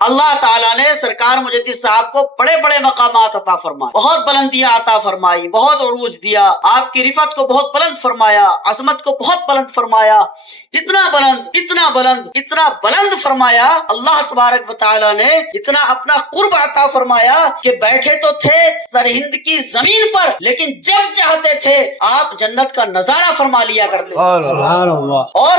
اللہ تعالیٰ نے سرکار مجدد صاحب کو بڑے بڑے مقامات عطا فرمائے، بہت بلندیاں عطا فرمائی، بہت عروج دیا، آپ کی رفعت کو بہت بلند فرمایا، عظمت کو بہت بلند فرمایا، اتنا بلند اتنا بلند اتنا بلند فرمایا۔ اللہ تبارک و تعالیٰ نے اتنا اپنا قرب عطا فرمایا کہ بیٹھے تو تھے سرہند کی زمین پر، لیکن جب چاہتے تھے آپ جنت کا نظارہ فرما لیا کرتے تھے۔ سبحان اللہ۔ اور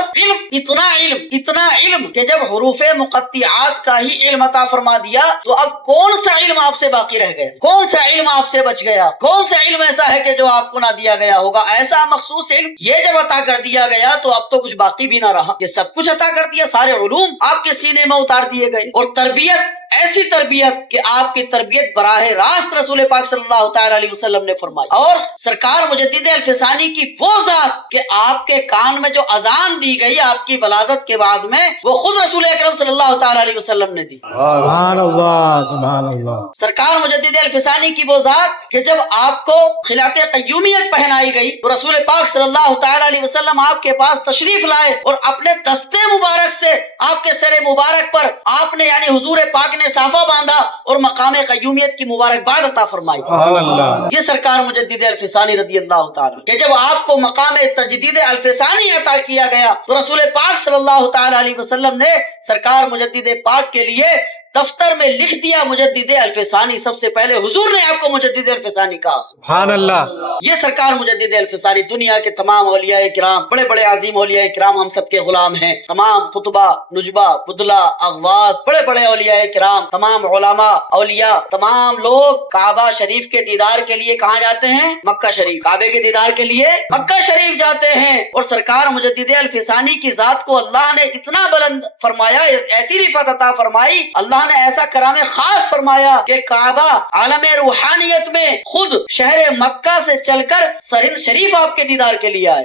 اتنا علم کہ جب حروف مقطعات کا ہی علم عطا فرما دیا تو اب کون سا علم آپ سے باقی رہ گیا؟ کون سا علم آپ سے بچ گیا؟ کون سا علم ایسا ہے کہ جو آپ کو نہ دیا گیا ہوگا؟ ایسا مخصوص علم یہ جب عطا کر دیا گیا تو اب تو کچھ باقی بھی نہ رہا، یہ سب کچھ عطا کر دیا، سارے علوم آپ کے سینے میں اتار دیے گئے، اور تربیت ایسی تربیت کہ آپ کی تربیت براہ راست رسول پاک صلی اللہ تعالی علیہ وسلم نے فرمائی۔ اور سرکار مجدد الفسانی کی وہ ذات کہ آپ کے کان میں جو اذان دی گئی آپ کی ولادت کے بعد میں، وہ خود رسول اکرم صلی اللہ تعالی علیہ وسلم نے دی۔ سبحان اللہ سبحان اللہ۔ سرکار مجدد الفسانی کی وہ ذات کہ جب آپ کو خلعت قیومیت پہنائی گئی تو رسول پاک صلی اللہ تعالی علیہ وسلم آپ کے پاس تشریف لائے اور اپنے دستے مبارک سے آپ کے سر مبارک پر آپ نے یعنی حضور پاک نے صافہ باندھا اور مقام قیومیت کی مبارکباد عطا فرمائی۔ سبحان اللہ۔ یہ سرکار مجدد الفسانی رضی اللہ تعالی کہ جب آپ کو مقام تجدید الفسانی عطا کیا گیا تو رسول پاک صلی اللہ تعالی علیہ وسلم نے سرکار مجدد پاک کے لیے دفتر میں لکھ دیا مجدد الفسانی۔ سب سے پہلے حضور نے آپ کو مجدد الفسانی کہا۔ سبحان اللہ۔ یہ سرکار مجدد الفسانی دنیا کے تمام اولیاء کرام، بڑے بڑے عظیم اولیاء کرام ہم سب کے غلام ہیں، تمام خطبہ، نجبہ، بدلہ، اغواس، بڑے بڑے اولیاء کرام، تمام علماء، اولیاء، تمام لوگ کعبہ شریف کے دیدار کے لیے کہاں جاتے ہیں؟ مکہ شریف۔ کعبے کے دیدار کے لیے مکہ شریف جاتے ہیں، اور سرکار مجدد الفسانی کی ذات کو اللہ نے اتنا بلند فرمایا، ایسی رفعت عطا فرمائی، اللہ نے ایسا کرام خاص فرمایا کہ کعبہ عالم روحانیت میں خود شہر مکہ سے چل کر سرہند شریف آپ کے دیدار کے لیے آئے۔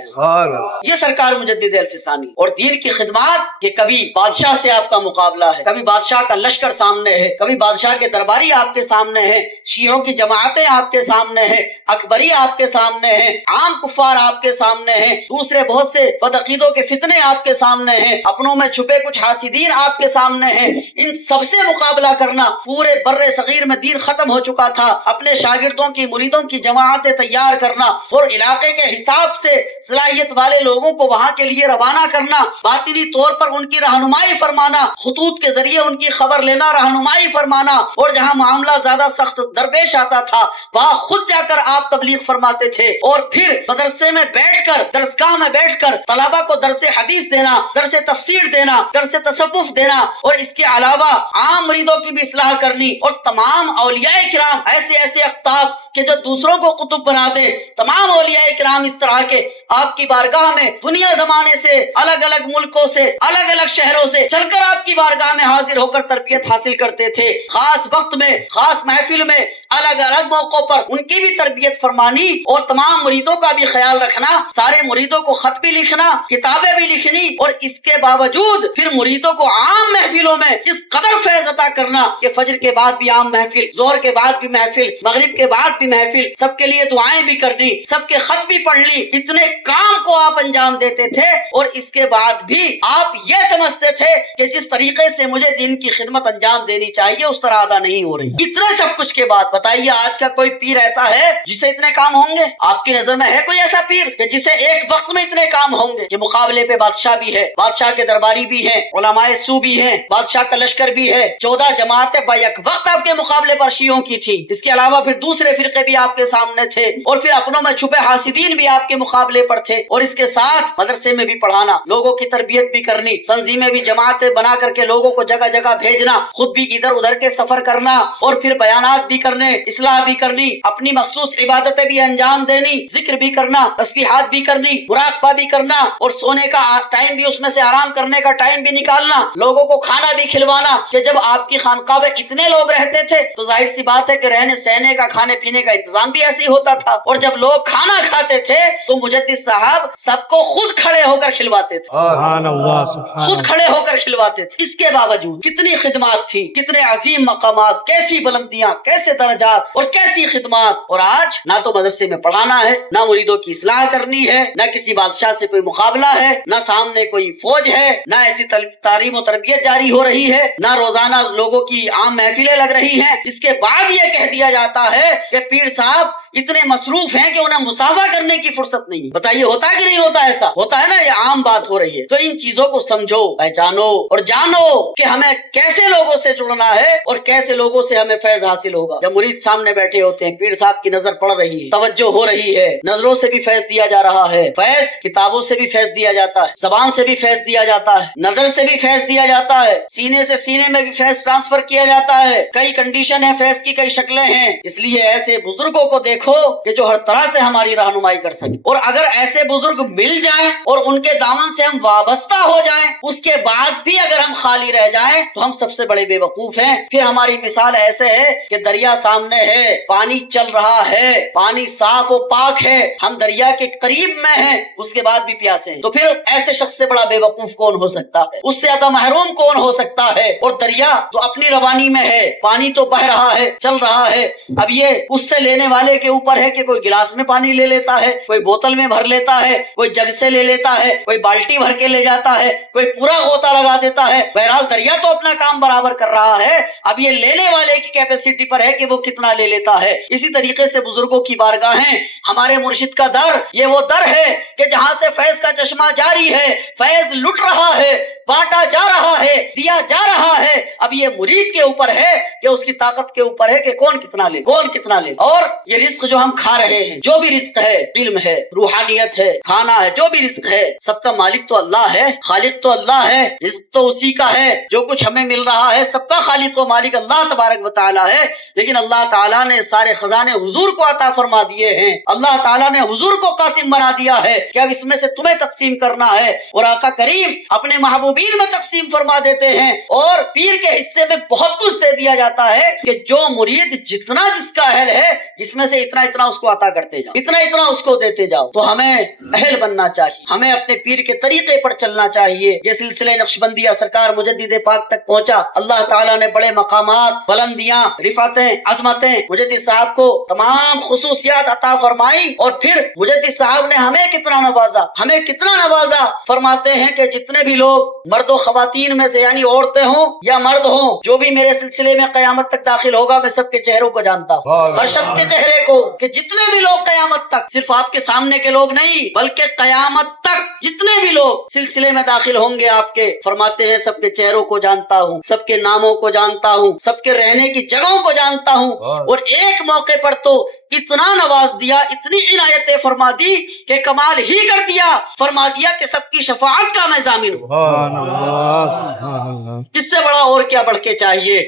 یہ سرکار مجدد الفسانی اور دین کی خدمات کہ کبھی بادشاہ سے آپ کا مقابلہ ہے، کبھی بادشاہ کا لشکر سامنے ہے، کبھی بادشاہ کے درباری آپ کے سامنے ہیں، شیعوں کی جماعتیں آپ کے سامنے ہیں، اکبری آپ کے سامنے ہیں، عام کفار آپ کے سامنے ہیں، دوسرے بہت سے بدعقیدوں کے فتنے آپ کے سامنے ہیں، اپنوں میں چھپے کچھ حاسدین آپ کے سامنے ہیں۔ ان سب سے مقابلہ کرنا، پورے بر صغیر میں دین ختم ہو چکا تھا، اپنے شاگردوں کی مریدوں کی جماعتیں تیار کرنا اور علاقے کے حساب سے صلاحیت والے لوگوں کو وہاں کے لیے روانہ کرنا، باطنی طور پر ان کی رہنمائی فرمانا، خطوط کے ذریعے ان کی خبر لینا، رہنمائی فرمانا، اور جہاں معاملہ زیادہ سخت درپیش آتا تھا وہاں خود جا کر آپ تبلیغ فرماتے تھے، اور پھر مدرسے میں بیٹھ کر، درسگاہ میں بیٹھ کر طلبہ کو درس حدیث دینا، درس تفسیر دینا، درس تصوف دینا، اور اس کے علاوہ عام مریدوں کی بھی اصلاح کرنی، اور تمام اولیاء کرام ایسے ایسے اقطاب کہ جو دوسروں کو قطب بنا دے، تمام اولیاء کرام اس طرح کے آپ کی بارگاہ میں دنیا زمانے سے، الگ الگ ملکوں سے، الگ الگ شہروں سے چل کر آپ کی بارگاہ میں حاضر ہو کر تربیت حاصل کرتے تھے۔ خاص وقت میں، خاص محفل میں، الگ الگ موقعوں پر ان کی بھی تربیت فرمانی اور تمام مریدوں کا بھی خیال رکھنا، سارے مریدوں کو خط بھی لکھنا، کتابیں بھی لکھنی، اور اس کے باوجود پھر مریدوں کو عام محفلوں میں اس قدر فیض عطا کرنا کہ فجر کے بعد بھی عام محفل، ظہر کے بعد بھی محفل، مغرب کے بعد بھی محفل، سب کے لیے دعائیں بھی کرنی، سب کے خط بھی پڑھ لی، اتنے کام کو آپ انجام دیتے تھے، اور اس کے بعد بھی آپ یہ سمجھتے تھے کہ جس طریقے سے مجھے دین کی خدمت انجام دینی چاہیے اس طرح ادا نہیں ہو رہی۔ اتنے سب کچھ کے بعد بتائیے آج کا کوئی پیر ایسا ہے جسے اتنے کام ہوں گے؟ آپ کی نظر میں ہے کوئی ایسا پیر کہ جسے ایک وقت میں اتنے کام ہوں گے؟ کہ مقابلے پہ بادشاہ بھی ہے، بادشاہ کے درباری بھی ہیں، علماء سو بھی ہیں، بادشاہ کا لشکر بھی ہے، 14 جماعتیں بیک وقت آپ کے مقابلے پر شیعوں کی تھی، اس کے علاوہ پھر دوسرے فرقے بھی آپ کے سامنے تھے، اور پھر اپنوں میں چھپے حاسدین بھی آپ کے مقابلے پر تھے، اور اس کے ساتھ مدرسے میں بھی پڑھانا، لوگوں کی تربیت بھی کرنی، تنظیمیں بھی جماعتیں بنا کر کے لوگوں کو جگہ جگہ بھیجنا، خود بھی ادھر ادھر کے سفر کرنا، اور پھر بیانات بھی کرنے، اصلاح بھی کرنی، اپنی مخصوص عبادتیں بھی انجام دینی، ذکر بھی کرنا، تسبیحات بھی کرنی، مراقبہ بھی کرنا، اور سونے کا ٹائم بھی اس میں سے آرام کرنے کا ٹائم بھی نکالنا، لوگوں کو کھانا بھی کھلوانا، کہ جب آپ کی خانقاہ میں اتنے لوگ رہتے تھے تو ظاہر سی بات ہے کہ رہنے سہنے کا، کھانے پینے کا انتظام بھی ایسے ہی ہوتا تھا، اور جب لوگ کھانا کھاتے تھے تو مجدد صاحب سب کو خود کھڑے ہو کر کھلواتے تھے، سبحان اللہ سبحان خود اللہ۔ کھڑے ہو کر کھلواتے تھے۔ اس کے باوجود کتنی خدمات تھی، کتنے عظیم مقامات، کیسی بلندیاں، کیسے درجات اور کیسی خدمات، اور آج نہ تو مدرسے میں پڑھانا ہے، نہ مریدوں کی اصلاح کرنی ہے، نہ کسی بادشاہ سے کوئی مقابلہ ہے، نہ سامنے کوئی فوج ہے، نہ ایسی تعلیم و تربیت جاری ہو رہی ہے، نہ روزانہ روزانہ لوگوں کی عام محفلیں لگ رہی ہیں، اس کے بعد یہ کہہ دیا جاتا ہے کہ پیر صاحب اتنے مصروف ہیں کہ انہیں مصافحہ کرنے کی فرصت نہیں۔ بتائیے ہوتا کہ نہیں ہوتا؟ ایسا ہوتا ہے نا، یہ عام بات ہو رہی ہے۔ تو ان چیزوں کو سمجھو، پہچانو اور جانو کہ ہمیں کیسے لوگوں سے جڑنا ہے اور کیسے لوگوں سے ہمیں فیض حاصل ہوگا۔ جب مرید سامنے بیٹھے ہوتے ہیں، پیر صاحب کی نظر پڑ رہی ہے، توجہ ہو رہی ہے، نظروں سے بھی فیض دیا جا رہا ہے، فیض کتابوں سے بھی فیض دیا جاتا ہے، زبان سے بھی فیض دیا جاتا ہے، نظر سے بھی فیض دیا جاتا ہے، سینے سے سینے میں بھی فیض ٹرانسفر کیا جاتا ہے۔ کئی کنڈیشن ہے فیض کی، کئی شکلیں ہیں۔ اس لیے ایسے بزرگوں کو دیکھو کہ جو ہر طرح سے ہماری رہنمائی کر سکے، اور اگر ایسے بزرگ مل جائیں اور ان کے دامن سے ہم وابستہ ہو جائیں، اس کے بعد بھی اگر ہم خالی رہ جائیں تو ہم سب سے بڑے بے وقوف ہیں۔ پھر ہماری مثال ایسے ہے کہ دریا سامنے ہے، پانی چل رہا ہے، پانی صاف و پاک ہے، ہم دریا کے قریب میں ہیں، اس کے بعد بھی پیاسے ہیں۔ تو پھر ایسے شخص سے بڑا بے وقوف کون ہو سکتا ہے؟ اس سے زیادہ محروم کون ہو سکتا ہے؟ اور دریا تو اپنی روانی میں ہے، پانی تو بہ رہا ہے، چل رہا ہے۔ اب یہ اس سے لینے والے کے اوپر ہے کہ کوئی گلاس میں پانی لے لیتا ہے، کوئی بوتل میں بھر لیتا ہے، کوئی جگ سے لے لیتا ہے، کوئی بالٹی بھر کے لے جاتا ہے، کوئی پورا غوطہ لگا دیتا ہے۔ بہرحال دریا تو اپنا کام برابر کر رہا ہے، اب یہ لینے والے کی کیپیسٹی پر ہے کہ وہ کتنا لے لیتا ہے۔ اسی طریقے سے بزرگوں کی بارگاہیں، ہمارے مرشد کا در، یہ وہ در ہے کہ جہاں سے فیض کا چشمہ جاری ہے، فیض لٹ رہا ہے، بانٹا جا رہا ہے، دیا جا رہا ہے۔ اب یہ مرید کے اوپر ہے کہ اس کی طاقت کے اوپر ہے کہ کون کتنا لے، کون کتنا لے۔ اور یہ رزق جو ہم کھا رہے ہیں، جو بھی رزق ہے، علم ہے، روحانیت ہے، کھانا ہے، جو بھی رزق ہے، سب کا مالک تو اللہ ہے، خالق تو اللہ ہے، رزق تو اسی کا ہے۔ جو کچھ ہمیں مل رہا ہے سب کا خالق و مالک اللہ تبارک و تعالی ہے، لیکن اللہ تعالیٰ نے سارے خزانے حضور کو عطا فرما دیے ہیں۔ اللہ تعالیٰ نے حضور کو قاسم بنا دیا ہے کہ اب اس میں سے تمہیں تقسیم کرنا ہے، اور آقا کریم اپنے محبوبین میں تقسیم فرما دیتے ہیں، اور پیر کے حصے میں بہت کچھ دے دیا جاتا ہے کہ جو مرید جتنا جس کا اہل ہے، اس میں سے اتنا اتنا اس کو عطا کرتے جاؤ، اتنا اتنا اس کو دیتے جاؤ۔ تو ہمیں اہل بننا چاہیے، ہمیں اپنے پیر کے طریقے پر چلنا چاہیے۔ یہ سلسلہ نقشبندیہ سرکار مجدد پاک تک پہنچا، اللہ تعالیٰ نے بڑے مقامات، بلندیاں، رفعتیں، عظمتیں مجدد صاحب کو تمام خصوصیات عطا فرمائی، اور پھر مجدد صاحب نے ہمیں کتنا نوازا، ہمیں کتنا نوازا۔ فرماتے ہیں کہ جتنے بھی لوگ مرد و خواتین میں سے، یعنی عورتیں ہوں یا مرد ہوں، جو بھی میرے سلسلے میں قیامت تک داخل ہوگا، میں سب کے چہروں کو جانتا ہوں، ہر شخص کے چہرے کو، کہ جتنے بھی لوگ قیامت تک، صرف آپ کے سامنے کے لوگ نہیں بلکہ قیامت تک جتنے بھی لوگ سلسلے میں داخل ہوں گے آپ کے، فرماتے ہیں سب کے چہروں کو جانتا ہوں، سب کے ناموں کو جانتا ہوں، سب کے رہنے کی جگہوں کو جانتا ہوں، اور ایک موقع پر تو اتنا نواز دیا، اتنی عنایتیں فرما دی کہ کمال ہی کر دیا، فرما دیا کہ سب کی شفاعت کا میں ضامن ہوں۔ سبحان اللہ، سبحان اللہ۔ اس سے بڑا اور کیا بڑھ کے چاہیے؟